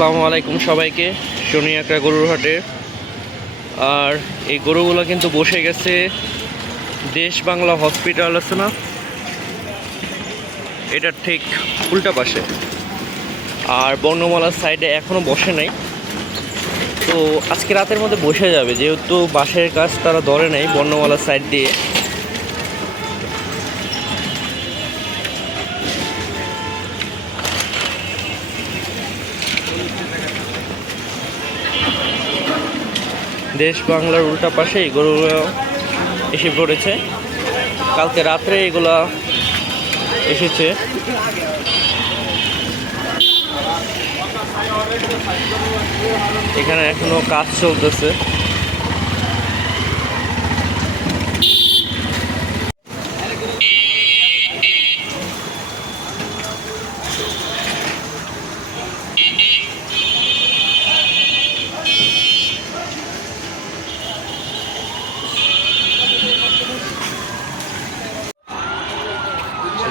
আসসালামু আলাইকুম সবাইকে। শনি একটা গরুর হাটে। আর এই গরুগুলো কিন্তু বসে গেছে দেশ বাংলা হসপিটাল আছে না, এটার ঠিক উল্টা পাশে। আর বর্ণমালার সাইডে এখনও বসে নাই, তো আজকে রাতের মধ্যে বসে যাবে, যেহেতু বাঁশের কাজ তারা ধরে নাই বর্ণমালার সাইড দিয়ে। দেশ বাংলার উল্টা পাশে এই গরুগুলো এসে পড়েছে। কালকে রাত্রে এগুলা এসেছে। এখানে এখনো কাজ চলতেছে।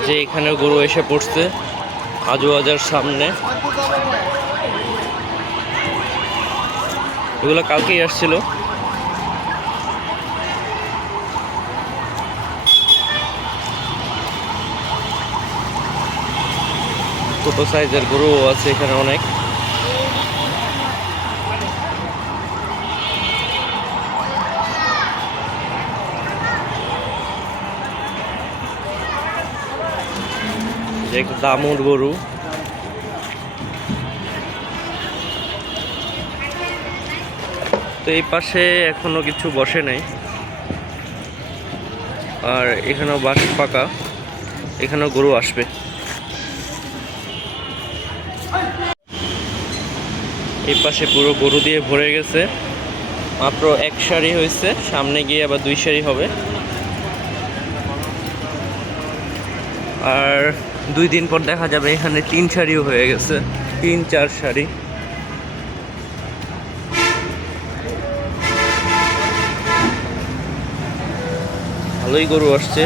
যে এখানে গরু এসে পড়ছে আজুবাজার সামনে। এগুলো কালকেই আসছিল। ছোট সাইজের গরু আছে এখানে অনেক। দামুর গরু। তো এই পাশে এখনো কিছু বসে নাই। আর এখানেও বাঁশ পাকা, এখানেও গরু আসবে। এই পাশে পুরো গরু দিয়ে ভরে গেছে। মাত্র এক সারি হয়েছে, সামনে গিয়ে আবার 2 সারি হবে। আর 2 দিন পর দেখা যাবে এখানে 3 সারিও হয়ে গেছে, 3-4 সারি। ভালোই গরু আসছে।